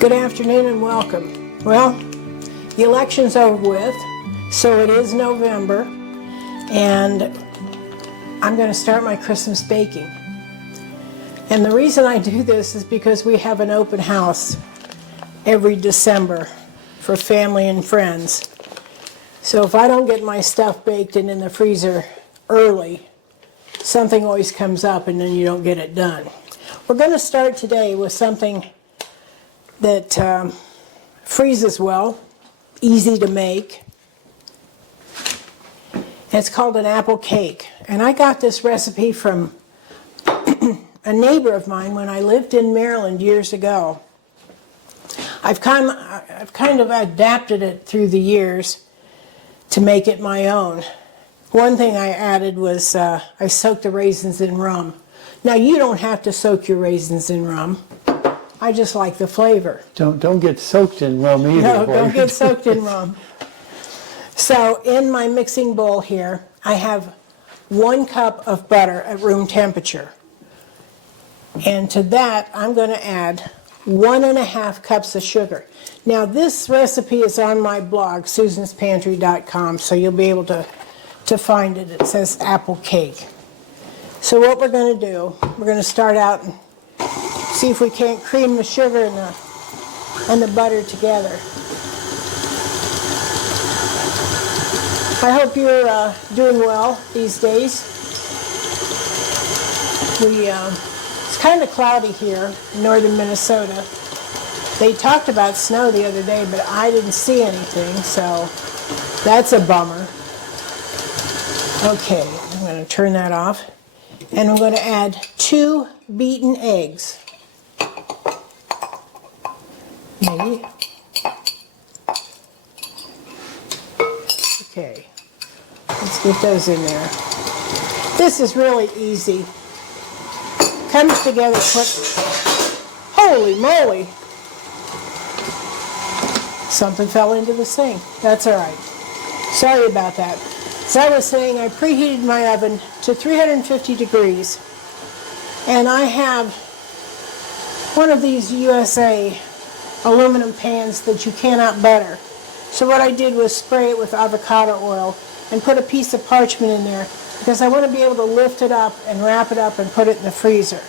Good afternoon and welcome. Well, the election's over with, so it is November, and I'm going to start my Christmas baking. And the reason I do this is because we have an open house every December for family and friends. So if I don't get my stuff baked and in the freezer early, something always comes up and then you don't get it done. We're going to start today with something that freezes well, easy to make. It's called an apple cake. And I got this recipe from a neighbor of mine when I lived in Maryland years ago. I've kind of adapted it through the years to make it my own. One thing I added was I soaked the raisins in rum. Now you don't have to soak your raisins in rum. I just like the flavor. Don't get soaked in rum either. No, don't get soaked in rum. So in my mixing bowl here, I have 1 cup of butter at room temperature. And to that, I'm going to add 1.5 cups of sugar. Now this recipe is on my blog, susanspantry.com, so you'll be able to find it. It says apple cake. So what we're going to do, we're going to start out and see if we can't cream the sugar and the butter together. I hope you're doing well these days. It's kind of cloudy here in northern Minnesota. They talked about snow the other day, but I didn't see anything, so that's a bummer. Okay, I'm going to turn that off. And I'm going to add 2 beaten eggs. Maybe. Okay, let's get those in there. This is really easy. Comes together quick. Holy moly! Something fell into the sink. That's all right. Sorry about that. As I was saying, I preheated my oven to 350 degrees, and I have one of these USA aluminum pans that you cannot butter. So what I did was spray it with avocado oil and put a piece of parchment in there because I want to be able to lift it up and wrap it up and put it in the freezer.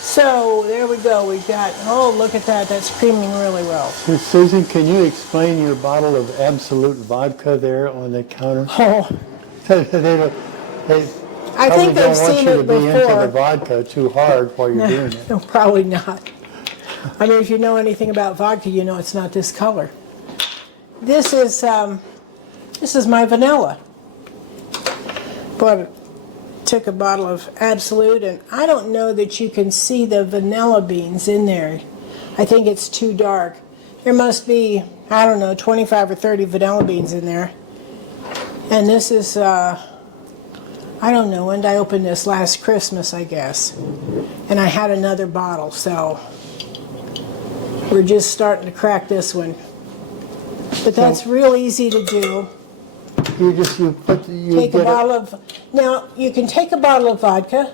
So there we go. We've got, oh, look at that. That's creaming really well. Susan, can you explain your bottle of Absolute vodka there on the counter? Oh, I think they've seen it don't want you to be into before. the vodka too hard while you're doing it. No, probably not. I mean, if you know anything about vodka, you know it's not this color. This is my vanilla. Took a bottle of Absolute, and I don't know that you can see the vanilla beans in there. I think it's too dark. There must be, I don't know, 25 or 30 vanilla beans in there. And this is, I don't know, when did I open this? Last Christmas, I guess. And I had another bottle, so we're just starting to crack this one. But that's real easy to do. Take a bottle of, now you can take a bottle of vodka.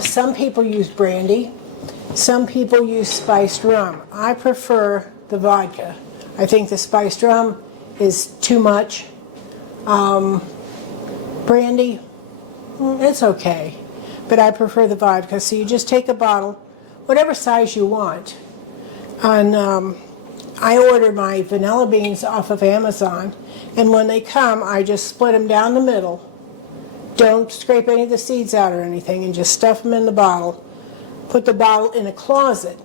Some people use brandy. Some people use spiced rum. I prefer the vodka. I think the spiced rum is too much. Brandy, it's okay, but I prefer the vodka. So you just take a bottle, whatever size you want. And I order my vanilla beans off of Amazon, and when they come, I just split them down the middle. Don't scrape any of the seeds out or anything, and just stuff them in the bottle. Put the bottle in a closet.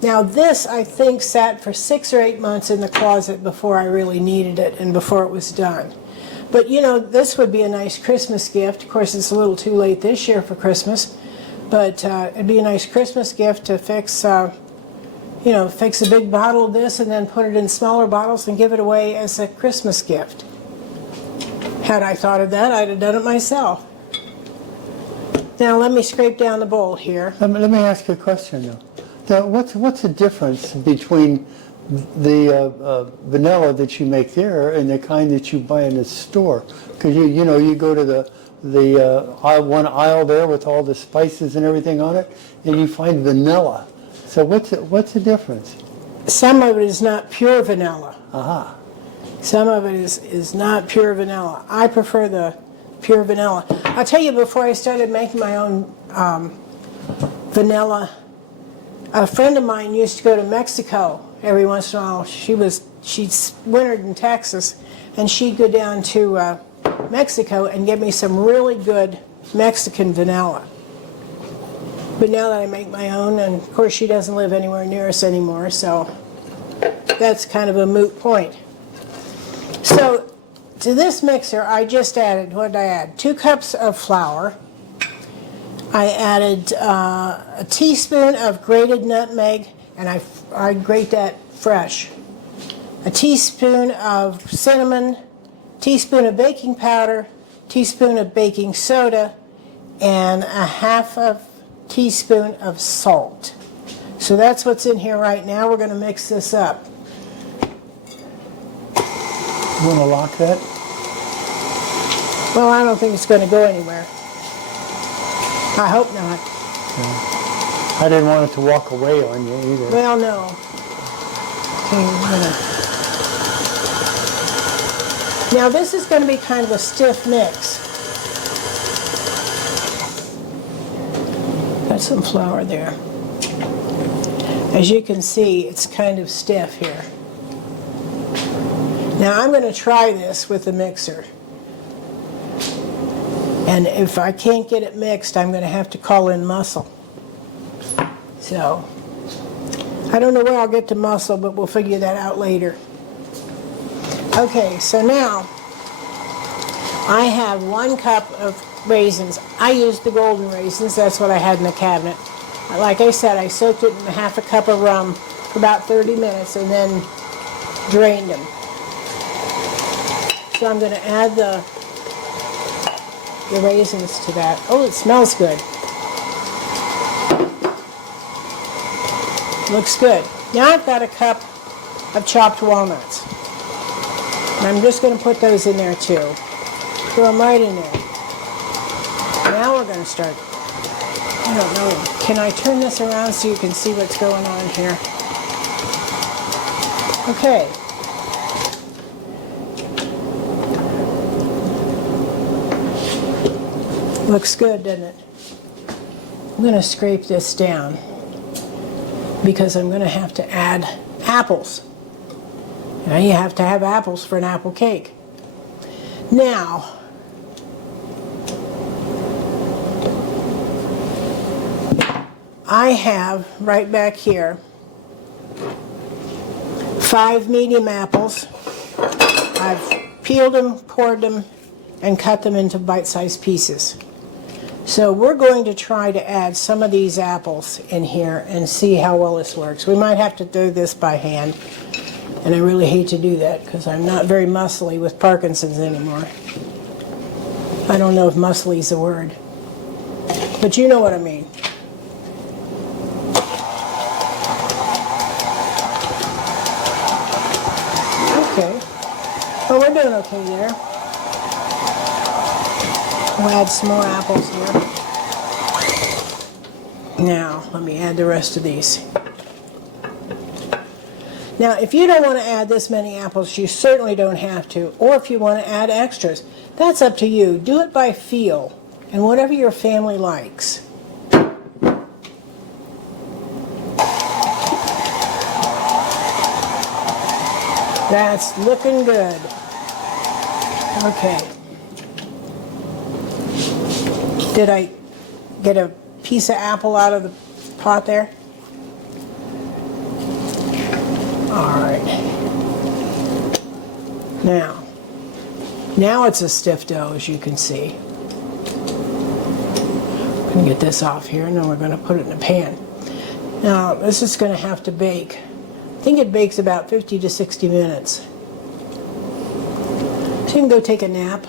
Now this, I think, sat for 6 or 8 months in the closet before I really needed it and before it was done. But you know, this would be a nice Christmas gift. Of course, it's a little too late this year for Christmas, but it'd be a nice Christmas gift to fix fix a big bottle of this and then put it in smaller bottles and give it away as a Christmas gift. Had I thought of that, I'd have done it myself. Now let me scrape down the bowl here. Let me ask you a question though. Now, what's the difference between the vanilla that you make there and the kind that you buy in the store? Because you go to the one aisle there with all the spices and everything on it, and you find vanilla. So what's the difference? Some of it is not pure vanilla. Aha. Some of it is not pure vanilla. I prefer the pure vanilla. I'll tell you, before I started making my own vanilla, a friend of mine used to go to Mexico every once in a while. She'd wintered in Texas, and she'd go down to Mexico and get me some really good Mexican vanilla. But now that I make my own, and of course she doesn't live anywhere near us anymore, so that's kind of a moot point. So to this mixer, I just added, what did I add? 2 cups of flour. I added a teaspoon of grated nutmeg, and I grate that fresh. A teaspoon of cinnamon, teaspoon of baking powder, teaspoon of baking soda, and a half of teaspoon of salt. So that's what's in here right now. We're going to mix this up. You want to lock that? Well, I don't think it's going to go anywhere. I hope not. Yeah. I didn't want it to walk away on you either. Well, no. Okay, now this is going to be kind of a stiff mix. Got some flour there. As you can see, it's kind of stiff here. Now I'm going to try this with the mixer. And if I can't get it mixed, I'm going to have to call in muscle. So, I don't know where I'll get to muscle, but we'll figure that out later. Okay, so now I have 1 cup of raisins. I used the golden raisins. That's what I had in the cabinet. Like I said, I soaked it in a half a cup of rum for about 30 minutes and then drained them. So I'm going to add the raisins to that. Oh, it smells good. Looks good. Now I've got a cup of chopped walnuts. And I'm just going to put those in there too. Throw them right in there. Now we're going to start. I don't know. Can I turn this around so you can see what's going on here? Okay. Looks good, doesn't it? I'm going to scrape this down because I'm going to have to add apples. Now you have to have apples for an apple cake. Now, I have right back here 5 medium apples. I've peeled them, cored them, and cut them into bite-sized pieces. So we're going to try to add some of these apples in here and see how well this works. We might have to do this by hand, and I really hate to do that because I'm not very muscly with Parkinson's anymore. I don't know if muscly is a word, but you know what I mean. Okay. Well, we're doing okay there. We'll add some more apples here. Now, let me add the rest of these. Now, if you don't want to add this many apples, you certainly don't have to. Or if you want to add extras, that's up to you. Do it by feel and whatever your family likes. That's looking good. Okay. Did I get a piece of apple out of the pot there? All right. Now it's a stiff dough, as you can see. I'm going to get this off here, and then we're going to put it in a pan. Now, this is going to have to bake. I think it bakes about 50 to 60 minutes. So you can go take a nap,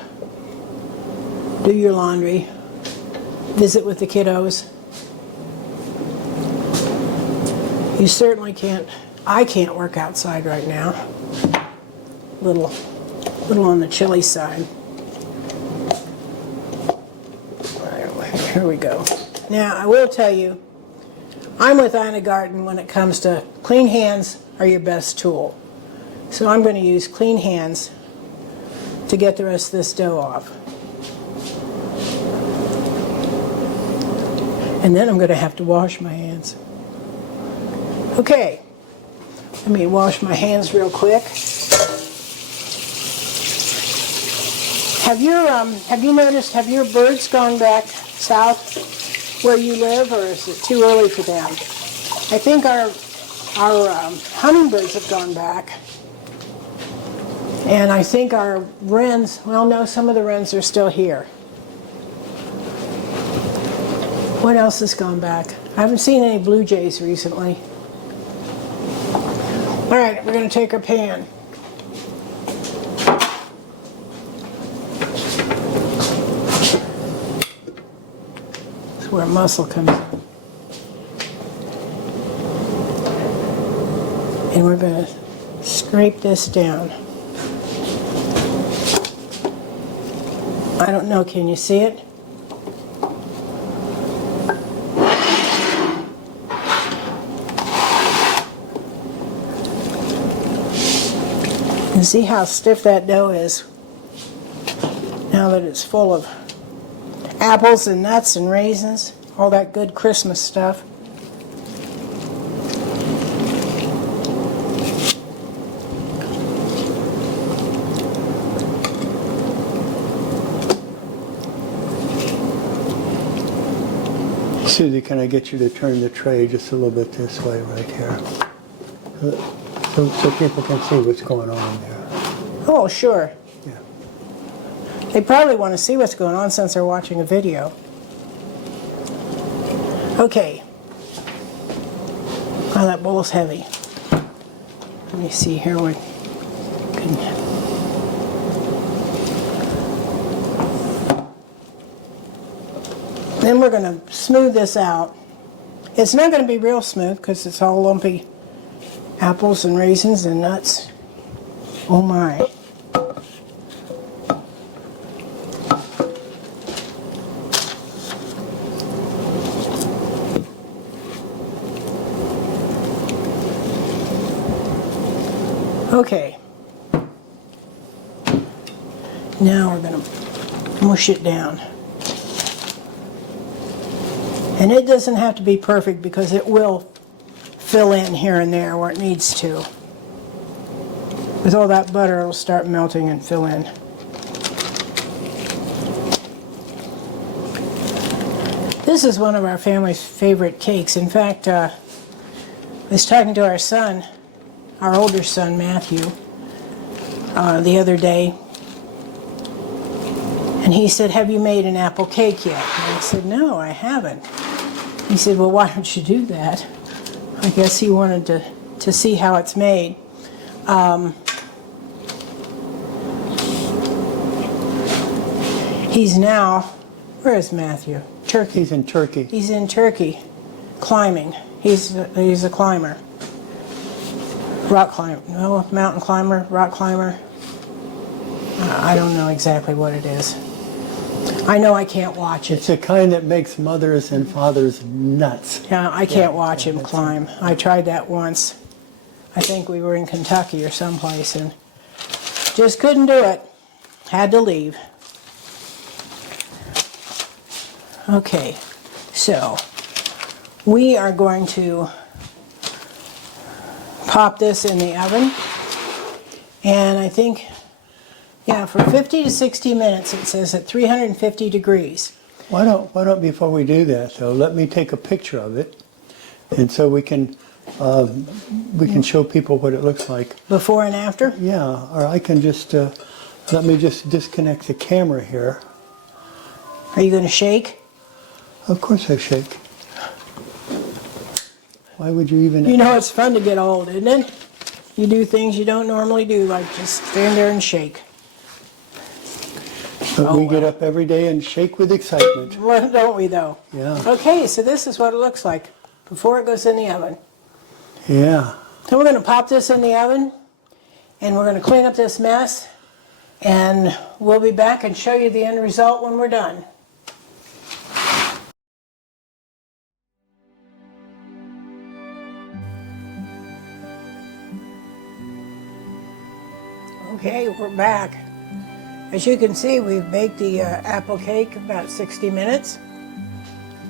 do your laundry, visit with the kiddos. You certainly can't, I can't work outside right now. Little on the chilly side. Here we go. Now, I will tell you, I'm with Ina Garten when it comes to clean hands are your best tool. So I'm going to use clean hands to get the rest of this dough off. And then I'm going to have to wash my hands. Okay, let me wash my hands real quick. Have you noticed, have your birds gone back south where you live, or is it too early for them? I think our hummingbirds have gone back. And I think our wrens, well, no, some of the wrens are still here. What else has gone back? I haven't seen any blue jays recently. All right, we're going to take our pan. That's where muscle comes in. And we're going to scrape this down. I don't know, can you see it? You see how stiff that dough is now that it's full of apples and nuts and raisins, all that good Christmas stuff. Susie, can I get you to turn the tray just a little bit this way right here? So people can see what's going on there. Oh, sure. Yeah. They probably want to see what's going on since they're watching a video. Okay. Oh, that bowl's heavy. Let me see here. Then we're going to smooth this out. It's not going to be real smooth because it's all lumpy apples and raisins and nuts. Oh my. Okay. Now we're going to mush it down. And it doesn't have to be perfect because it will fill in here and there where it needs to. With all that butter, it'll start melting and fill in. This is one of our family's favorite cakes. In fact, I was talking to our son, our older son, Matthew, the other day. And he said, "Have you made an apple cake yet?" And I said, "No, I haven't." He said, "Well, why don't you do that?" I guess he wanted to see how it's made. He's now, where is Matthew? Turkey. He's in Turkey. He's in Turkey, climbing. He's a climber. Rock climber. No, mountain climber, rock climber. I don't know exactly what it is. I know I can't watch it. It's the kind that makes mothers and fathers nuts. Yeah, I can't watch him climb. I tried that once. I think we were in Kentucky or someplace and just couldn't do it. Had to leave. Okay, so we are going to pop this in the oven, and I think, yeah, for 50 to 60 minutes, it says at 350 degrees. Why don't before we do that though, let me take a picture of it, and so we can show people what it looks like. Before and after? Yeah, or I can just let me just disconnect the camera here. Are you going to shake? Of course I shake. Why would you even? You know it's fun to get old, isn't it? You do things you don't normally do, like just stand there and shake. But we get up every day and shake with excitement. Well, don't we, though? Yeah. Okay, so this is what it looks like before it goes in the oven. Yeah. So we're going to pop this in the oven, and we're going to clean up this mess, and we'll be back and show you the end result when we're done. Okay, we're back. As you can see, we've baked the apple cake about 60 minutes.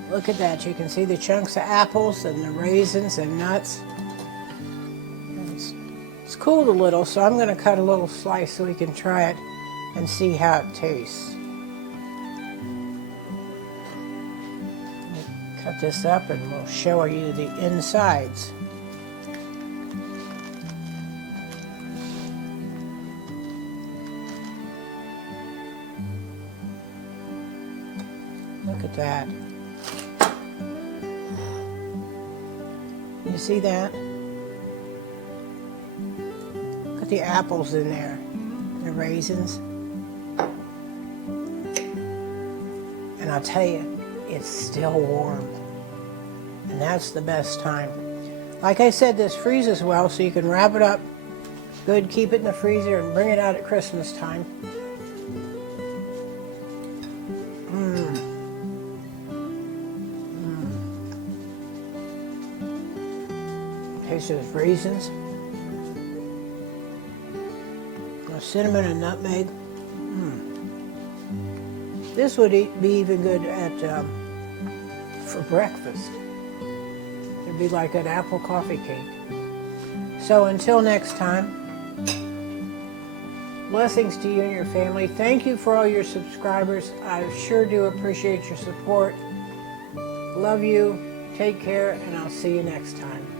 Look at that. You can see the chunks of apples and the raisins and nuts. It's cooled a little, so I'm going to cut a little slice so we can try it and see how it tastes. Cut this up and we'll show you the insides. Look at that. You see that? Look at the apples in there, the raisins. And I'll tell you, it's still warm. And that's the best time. Like I said, this freezes well, so you can wrap it up good, keep it in the freezer, and bring it out at Christmas time. Taste those raisins, cinnamon and nutmeg. This would be even good at for breakfast. It'd be like an apple coffee cake. So until next time, blessings to you and your family. Thank you for all your subscribers. I sure do appreciate your support. Love you. Take care, and I'll see you next time.